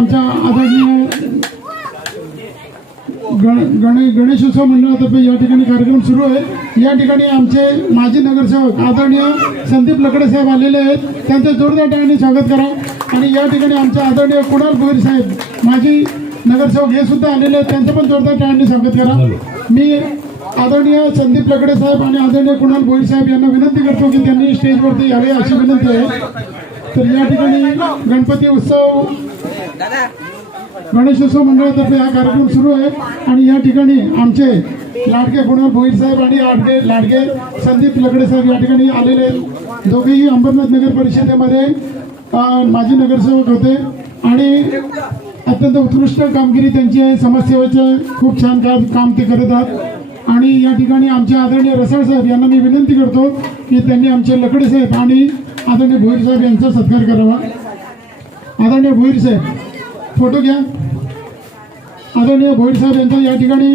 आमच्या आदरणीय गण गणे गणेशोत्सव मंडळातर्फे या ठिकाणी कार्यक्रम सुरू आहे. या ठिकाणी आमचे माजी नगरसेवक आदरणीय संदीप लकडे साहेब आलेले आहेत. त्यांचं जोरदार टाळ्याने स्वागत करा. आणि या ठिकाणी आमचे आदरणीय कुणाल भोईर साहेब माजी नगरसेवक हे सुद्धा आलेले आहेत. त्यांचं पण जोरदार टाळ्याने स्वागत करा. मी आदरणीय संदीप लकडे साहेब आणि आदरणीय कुणाल भोईर साहेब यांना विनंती करतो की त्यांनी स्टेजवरती यावे अशी विनंती आहे. तर या ठिकाणी गणपती उत्सव गणेशोत्सव मंडळातर्फे हा कार्यक्रम सुरू आहे आणि या ठिकाणी आमचे लाडके कुणाल भोईर साहेब आणि लाडके लाडके संदीप लकडे साहेब या ठिकाणी आलेले आहेत. दोघेही अंबरनाथ नगर परिषदेमध्ये माजी नगरसेवक होते आणि अत्यंत उत्कृष्ट कामगिरी त्यांची आहे. समाजसेवेचं खूप छान काम काम ते करत आहात. आणि या ठिकाणी आमचे आदरणीय रसाळ साहेब यांना मी विनंती करतो की त्यांनी आमचे लकडे साहेब आणि आदरणीय भोईर साहेब यांचा सत्कार करावा. आदरणीय भोईर साहेब फोटो घ्या. आदरणीय भोईर साहेब यांचा या ठिकाणी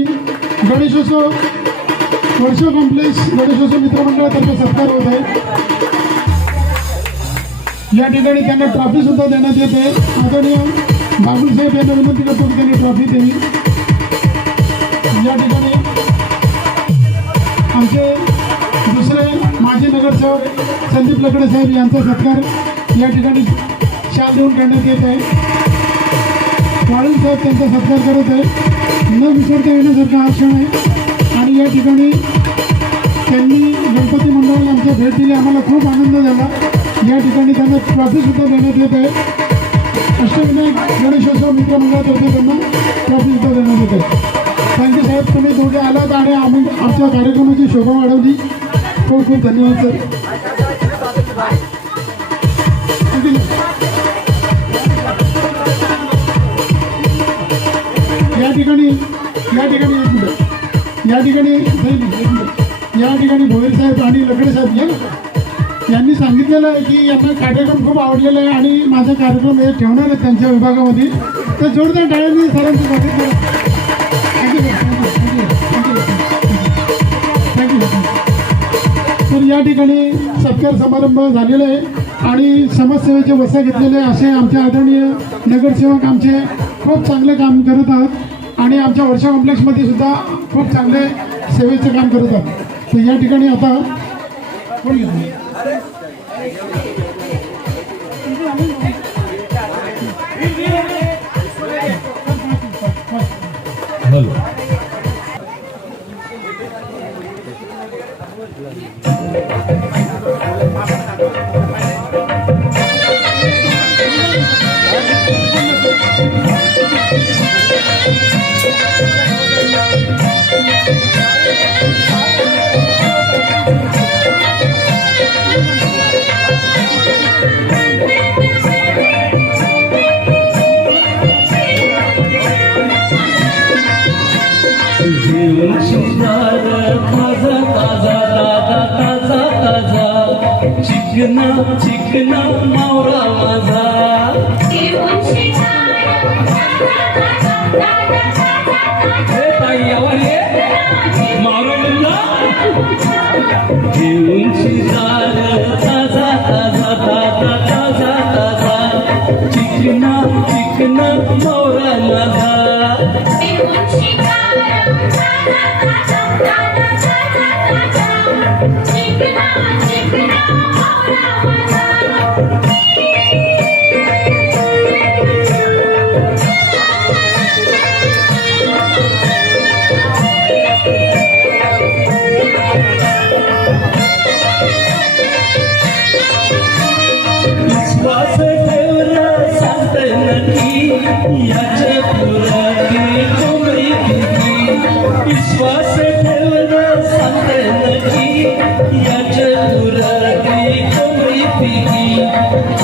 गणेशोत्सव वर्ष कॉम्प्लेक्स गणेशोत्सव मित्रमंडळातर्फे सत्कार होत आहे. या ठिकाणी त्यांना ट्रॉफी सुद्धा देण्यात येत. आहे आदरणीय बाबूसाहेब यांना विनंती करतो की त्यांनी ट्रॉफी द्यावी. या ठिकाणी आमचे दुसरे माजी नगरसेवक संदीप लकडे साहेब यांचा सत्कार या ठिकाणी शाल देऊन करण्यात येत आहे. वाळून साहेब त्यांचा सत्कार करत आहे न विसरता येण्यासारखा हा क्षण आहे. आणि या ठिकाणी त्यांनी गणपती मंडळाला आमच्या भेट दिली. आम्हाला खूप आनंद झाला. या ठिकाणी त्यांना ट्रॉफीसुद्धा देण्यात येत आहे. अष्टविनायक गणेशोत्सव मित्रमंडळातर्फे त्यांना ट्रॉफीसुद्धा देण्यात येत आहे. थँक्यू साहेब तुम्ही दोघे आलात आणि आम्ही आमच्या कार्यक्रमाची शोभा वाढवली. खूप खूप धन्यवाद सर. ठिकाणी या ठिकाणी एक मिनिट. या ठिकाणी एक मिनिट. या ठिकाणी भोईर साहेब आणि लकडे साहेब या यांनी सांगितलेलं आहे की यांना कार्यक्रम खूप आवडलेला आहे आणि माझा कार्यक्रम हे ठेवणार आहे त्यांच्या विभागामध्ये. तर जोरदार डाळ्यांनी सरांचं स्वागत थँक्यू थँक्यू थँक्यू तर या ठिकाणी सत्कार समारंभ झालेला आहे आणि समाजसेवेचे वसा घेतलेले असे आमचे आदरणीय नगरसेवक आमचे खूप चांगले काम करत आहात. आणि आमच्या वर्षा कॉम्प्लेक्समध्ये सुद्धा खूप चांगले सेवेचं काम करत आहेत. तर या ठिकाणी आता चिकना चिकना मावरा माझा. हे ताई आवाज ये. मारो मुल्ला जीवन ताजा.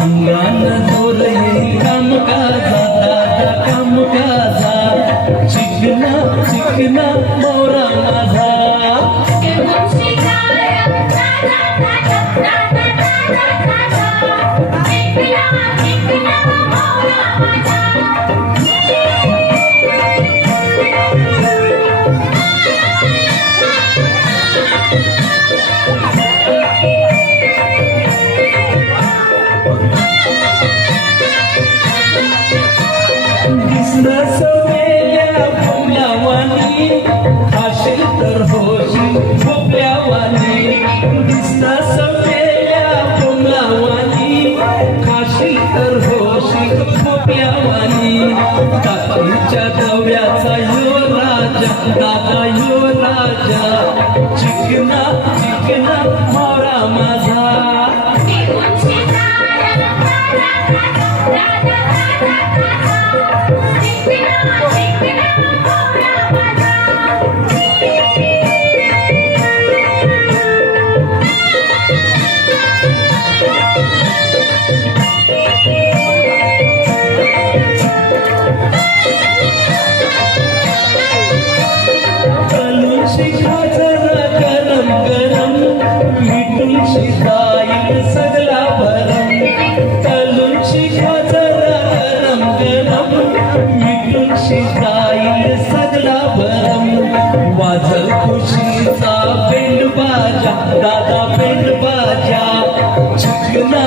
अंगान जोर येईल काम दादा काम चिकना चिकना मोरा माझा राजा धव्याचा यो राजा दादा यो राजा चिकना चिकना मोरा माझा वाजल खुशीचा पेंड बाजा दादा पेंड बाजा चिकना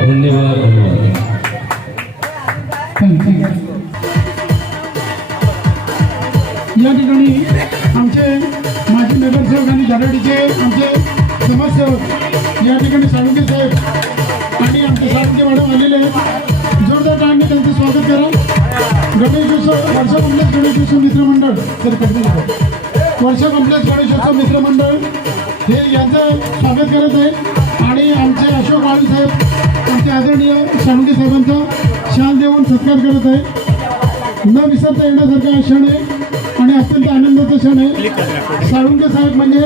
धन्यवाद या ठिकाणी आमचे माजी नगरसेवक आणि धडाडीचे आमचे समाजसेवक या ठिकाणी साळुंके साहेब आणि आमचे साळुंके मॅडम आलेले आहेत. जोरदार टाळ्यांनी त्यांचं स्वागत करा. गणेशोत्सव वर्षा कॉम्प्लेक्स गणेशोत्सव मित्रमंडळ. तर करतो वर्षा कॉम्प्लेक्स गणेशोत्सव मित्रमंडळ. हे यांचं स्वागत करत आहे. आणि आमचे अशोक वाळू साहेब आमचे आदरणीय साळुंके साहेबांचा शाल देऊन सत्कार करत आहे. न विसरता येण्यासारखा हा क्षण आहे. आणि अत्यंत आनंदाचा क्षण आहे. साळुंके साहेब म्हणजे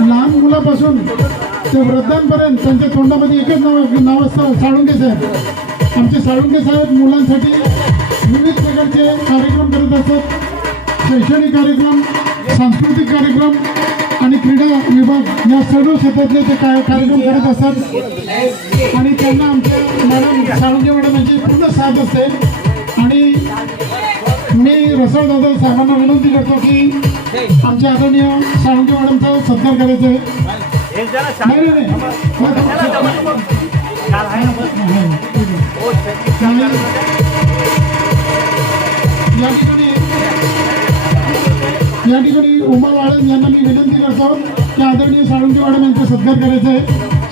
लहान मुलापासून ते वृद्धांपर्यंत त्यांच्या तोंडामध्ये एकच नाव नाव असतं साळुंके साहेब. आमचे साळुंके साहेब मुलांसाठी विविध प्रकारचे कार्यक्रम करत असतात शैक्षणिक कार्यक्रम सांस्कृतिक कार्यक्रम आणि क्रीडा विभाग या सर्व क्षेत्रातले ते काय कार्यक्रम करत असतात आणि त्यांना आमच्या मॅडम साळुंके मॅडम यांची पूर्ण साथ असते आणि मी रसाळदादा साहेबांना विनंती करतो की आमच्या आदरणीय साळुंके मॅडमचा सत्कार करायचा आहे नाही नाही, या ठिकाणी या ठिकाणी उमा वाळम यांना मी विनंती करतो की आदरणीय साळुंके वाडम यांचा सत्कार करायचा आहे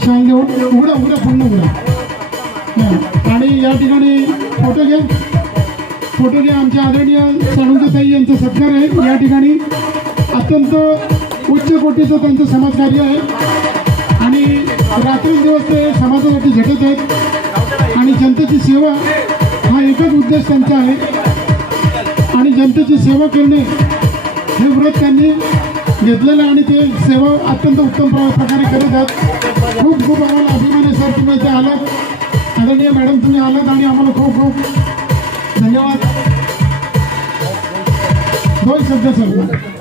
शाल देऊन उघडा उघडा पूर्ण उघडा. आणि या ठिकाणी फोटो घ्या. फोटो घ्या. आमच्या आदरणीय साळुंकेताई यांचा सत्कार आहे या ठिकाणी अत्यंत उच्च कोटीचं त्यांचं समाजकार्य आहे. रात्रंदिवस ते समाजासाठी झटत आहेत. आणि जनतेची सेवा हा एकच उद्देश त्यांचा आहे. आणि जनतेची सेवा करणे हे व्रत त्यांनी घेतलेलं आहे आणि ते सेवा अत्यंत उत्तम प्रकारे करत आहेत. खूप खूप आम्हाला अभिमान आहे सर तुम्ही इथे आलात. आदरणीय मॅडम तुम्ही आलात आणि आम्हाला खूप खूप धन्यवाद. दोन शब्द सर.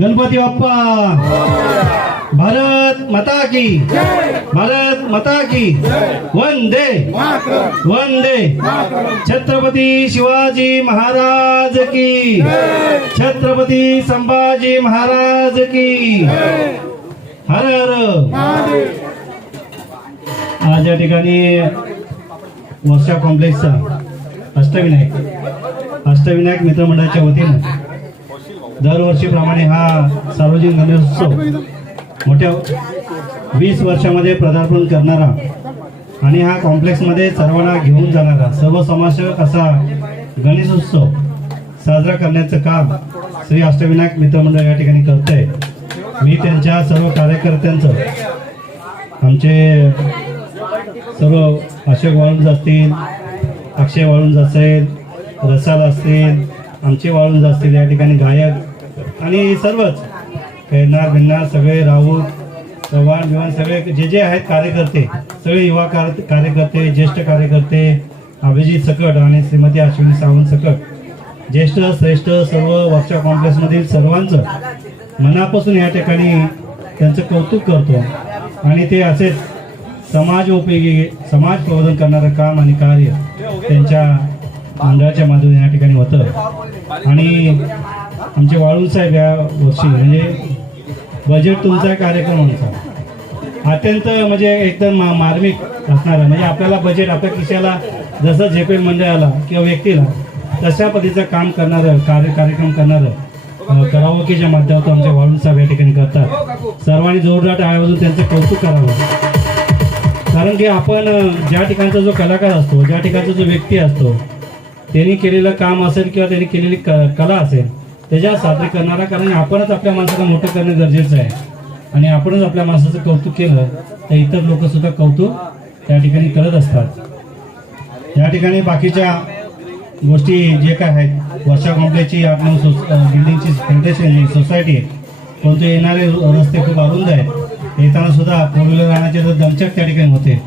गणपती बाप्पा! भारत माता की! भारत माता की! वंदे! वंदे! छत्रपती शिवाजी महाराज की! छत्रपती संभाजी महाराज की! हर हर! आज या ठिकाणी वर्षा कॉम्प्लेक्सचा अष्टविनायक अष्टविनायक मित्रमंडळाच्या वतीनं दरवर्षीप्रमाणे हा सार्वजनिक गणेशोत्सव मोठ्या वीस वर्षामध्ये पदार्पण करणारा आणि हा कॉम्प्लेक्समध्ये सर्वांना घेऊन जाणारा सर्वसमावेशक असा गणेशोत्सव साजरा करण्याचं काम श्री अष्टविनायक मित्रमंडळ या ठिकाणी करत आहे मी त्यांच्या सर्व कार्यकर्त्यांचं आमचे सर्व अशोक वाळूंज असतील अक्षय वाळूंज असेल रसाल असतील आमचे वाळूंज असतील या ठिकाणी गायक आणि सर्वच खेळणार भिन्नार सगळे राऊत चव्हाण बिव्हाण सगळे जे जे आहेत कार्यकर्ते सगळे युवा कार- कार्यकर्ते ज्येष्ठ कार्यकर्ते अभिजित सकट आणि श्रीमती अश्विनी सावंत सकट ज्येष्ठ श्रेष्ठ सर्व वर्कशॉप कॉम्प्लेक्समधील सर्वांचं मनापासून या ठिकाणी त्यांचं कौतुक करतो. आणि ते असेच समाज उपयोगी समाज प्रबोधन करणारं काम आणि कार्य त्यांच्या मंडळाच्या माध्यमातून या ठिकाणी होतं. आणि आमचे वाळून साहेब या वर्षी म्हणजे बजेट तुमचा कार्यक्रम आमचा. अत्यंत म्हणजे एकदम मा- मार्मिक असणारं म्हणजे आपल्याला बजेट आपल्या खिशाला जसं झेपेल मंडळाला किंवा व्यक्तीला तशा पद्धतीचं काम करणारं कार्य कार्यक्रम करणारं अं, माध्यमातून आमच्या वाळून साहेब या ठिकाणी करतात. सर्वांनी जोरदार टाळ्या त्यांचं कौतुक करावं. कारण की आपण ज्या ठिकाणचा जो कलाकार असतो ज्या ठिकाणचा जो व्यक्ती असतो त्यांनी केलेलं काम असेल किंवा त्यांनी केलेली क- कला असेल त्याच्या साजरी करणारा कारण आपणच आपल्या माणसाला मोठं करणं गरजेचं आहे. आणि आपणच आपल्या माणसाचं कौतुक केलं तर इतर लोक सुद्धा कौतुक त्या ठिकाणी करत असतात. या ठिकाणी बाकीच्या गोष्टी जे काय आहेत वर्षा कॉम्प्लेक्सची आपण सो सोस बिल्डिंगची फेडरेशन सोसायटी आहे परंतु येणारे रस्ते खूप अरुंद आहेत. येताना सुद्धा फोर व्हीलर राहण्याचे जर दमचक त्या ठिकाणी होते.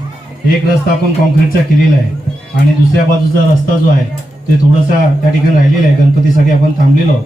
एक रस्ता आपण कॉन्क्रीटचा केलेला आहे आणि दुसऱ्या बाजूचा रस्ता जो आहे ते थोडासा त्या ठिकाणी राहिलेला आहे. गणपतीसाठी आपण थांबलेलो आहोत.